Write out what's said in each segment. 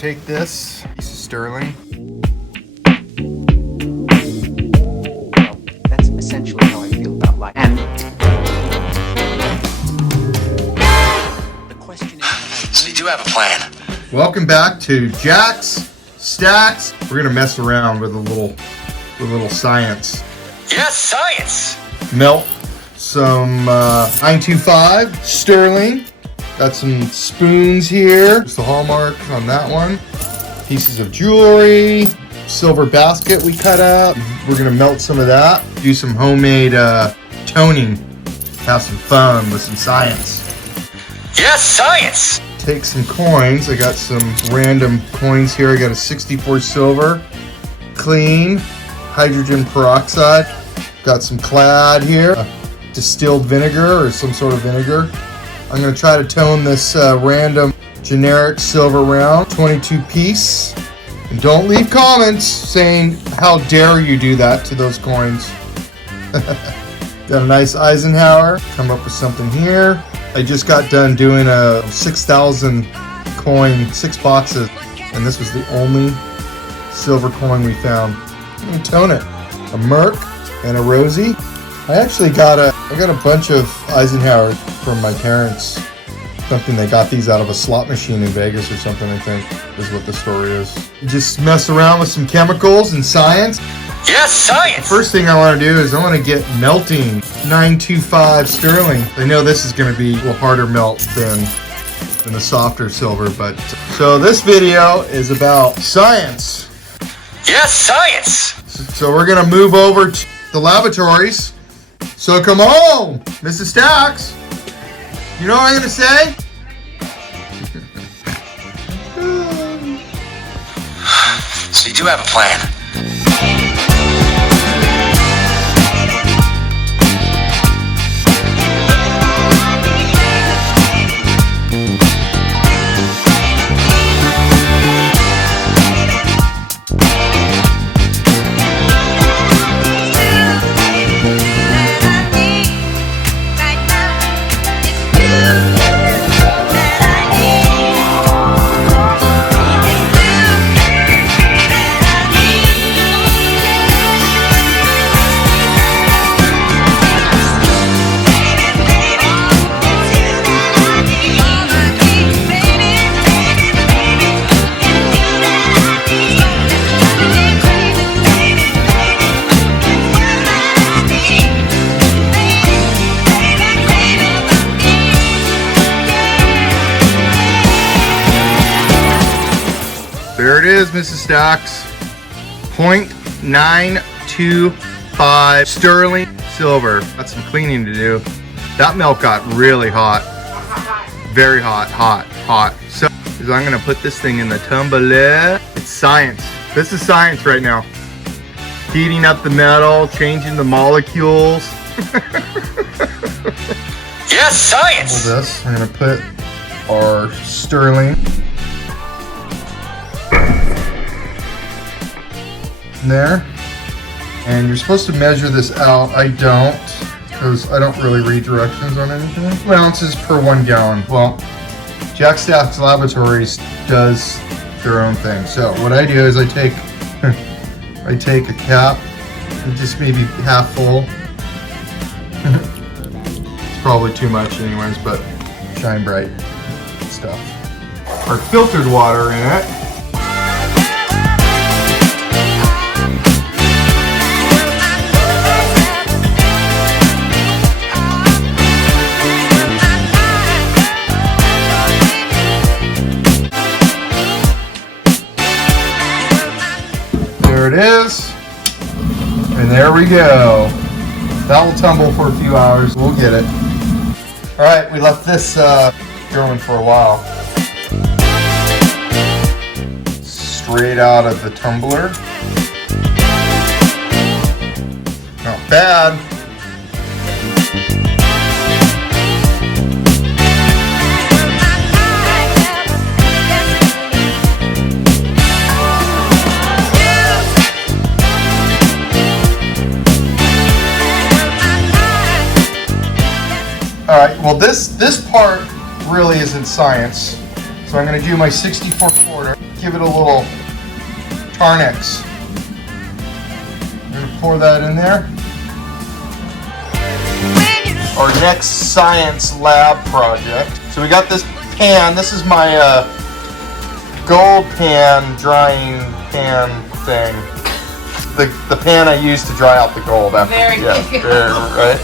take this piece of sterling. That's essentially how I feel about life. And the question is, So you do have a plan. Welcome back to jaxstax. We're gonna mess around with a little science. Yes, science. Melt some 925 sterling. Got some spoons here. There's the hallmark on that one. Pieces of jewelry. Silver basket we cut up. We're gonna melt some of that. Do some homemade toning. Have some fun with some science. Yes, science. Take some coins. I got some random coins here. I got a 64 silver. Clean. Hydrogen peroxide. Got some clad here. Distilled vinegar or some sort of vinegar. I'm going to try to tone this random generic silver round, 22 piece. And don't leave comments saying, how dare you do that to those coins. Got a nice Eisenhower. Come up with something here. I just got done doing a 6,000 coin, 6 boxes. And this was the only silver coin we found. I'm going to tone it. A Merc and a Rosie. I actually got a bunch of Eisenhowers from my parents. Something they got these out of a slot machine in Vegas or something, I think, is what the story is. Just mess around with some chemicals and science. Yes, science. First thing I want to do is I want to get melting 925 sterling. I know this is going to be a little harder melt than the softer silver, but so this video is about science. Yes, science. So we're going to move over to the laboratories. So come on, Mrs. Stacks. You know what I'm going to say? So you do have a plan. There it is, Mrs. Stacks. 0.925 sterling silver. Got some cleaning to do. That milk got really hot. Very hot, hot. So I'm gonna put this thing in the tumbler. It's science. This is science right now. Heating up the metal, changing the molecules. Yes, science. Hold this. I'm gonna put our sterling in there, and you're supposed to measure this out. I don't, because I don't really read directions on anything. Ounces per 1 gallon. Well, Jaxstax Laboratories does their own thing. So what I do is I take I take a cap, and just maybe half full. It's probably too much anyways, but shine bright stuff. Our filtered water in it. There it is, and there we go. That will tumble for a few hours. We'll get it. All right, we left this going for a while. Straight out of the tumbler. Not bad. All right, well this part really isn't science. So I'm going to do my 64 quarter, give it a little Tarnex. I'm going to pour that in there. Our next science lab project. So we got this pan. This is my gold pan drying pan thing. The pan I use to dry out the gold after. There you go. There, right?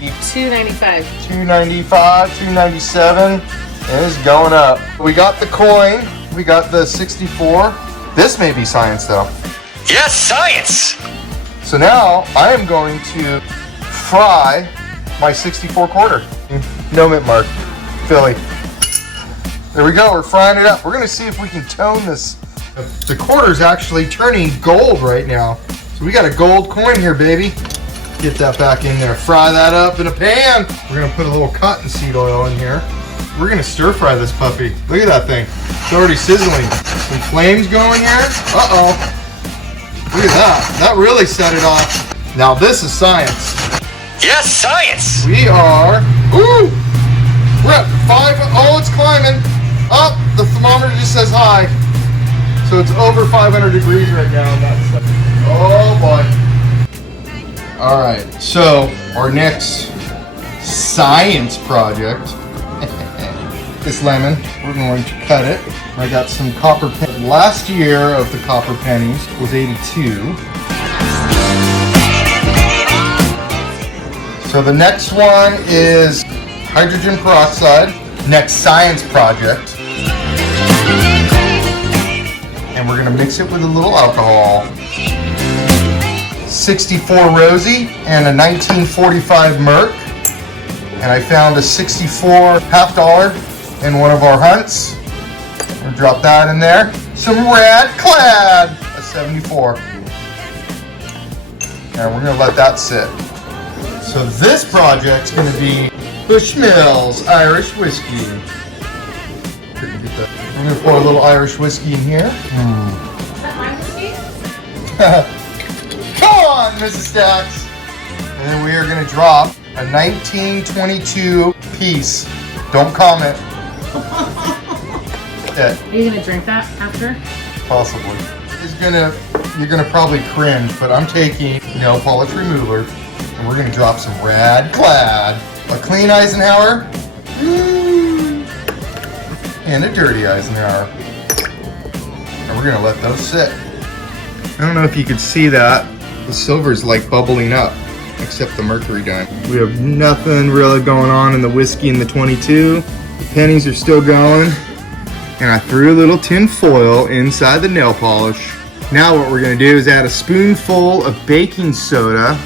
$2.95. $2.95, $2.97. It is going up. We got the coin. We got the 64. This may be science though. Yes, science! So now I am going to fry my 64 quarter. No mint mark. Philly. There we go. We're frying it up. We're going to see if we can tone this. The quarter's actually turning gold right now. So we got a gold coin here, baby. Get that back in there. Fry that up in a pan. We're going to put a little cottonseed oil in here. We're going to stir fry this puppy. Look at that thing. It's already sizzling. Some flames going here. Uh-oh. Look at that. That really set it off. Now this is science. Yes, science! We are, ooh, we're at 5, oh, it's climbing. Up, the thermometer just says high. So it's over 500 degrees right now. And that's, oh boy. All right, so our next science project, this lemon, we're going to cut it. I got some copper pennies. Last year of the copper pennies was 82. So the next one is hydrogen peroxide, next science project. And we're gonna mix it with a little alcohol. 64 Rosie and a 1945 Merc. And I found a 64 half dollar in one of our hunts. We'll drop that in there. Some Rad Clad, a 74. And we're gonna let that sit. So this project's going to be Bushmills Irish Whiskey. I'm going to pour a little Irish whiskey in here. Is that my whiskey? Come on, Mrs. Stax. And then we are going to drop a 1922 piece. Don't comment. Are you going to drink that after? Possibly. You're gonna probably cringe, but I'm taking nail polish remover. And we're going to drop some Rad Clad, a clean Eisenhower, and a dirty Eisenhower. And we're going to let those sit. I don't know if you could see that. The silver's like bubbling up, except the mercury dime. We have nothing really going on in the whiskey and the 22. The pennies are still going. And I threw a little tin foil inside the nail polish. Now what we're going to do is add a spoonful of baking soda.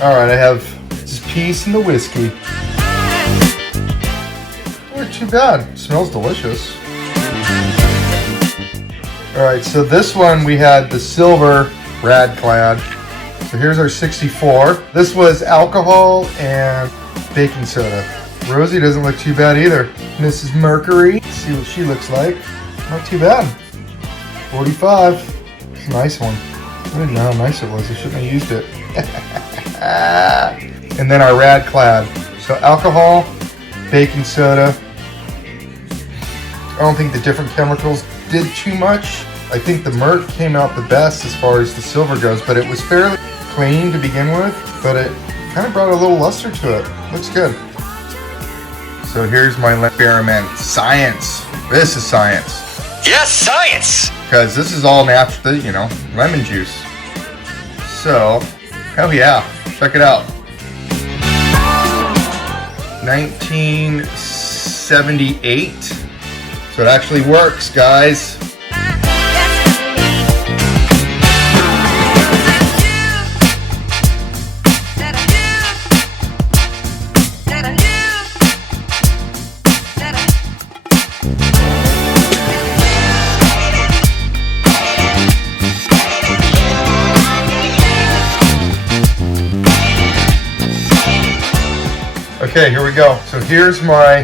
Alright, I have this piece in the whiskey. Not too bad. It smells delicious. Alright, so this one we had the silver Rad Clad. So here's our 64. This was alcohol and baking soda. Rosie doesn't look too bad either. Mrs. Mercury, let's see what she looks like. Not too bad. 45. It's a nice one. I didn't know how nice it was. I shouldn't have used it. And then our Rad Clad. So alcohol, baking soda. I don't think the different chemicals did too much. I think the Merc came out the best as far as the silver goes, but it was fairly clean to begin with, but it kind of brought a little luster to it. Looks good. So here's my experiment. Science. This is science. Yes, science! Because this is all natural, you know, lemon juice. So, hell yeah. Check it out. 1978. So it actually works, guys. Okay, here we go. So here's my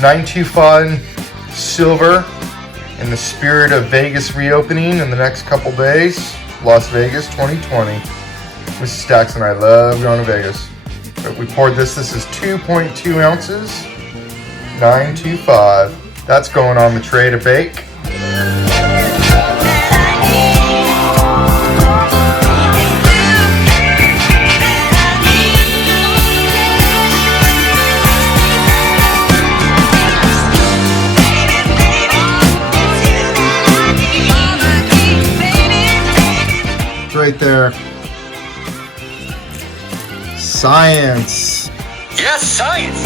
925 silver in the spirit of Vegas reopening in the next couple days. Las Vegas 2020. Mrs. Stax and I love going to Vegas. But we poured this. This is 2.2 ounces. 925. That's going on the tray to bake. Right there. Science. Yes, science.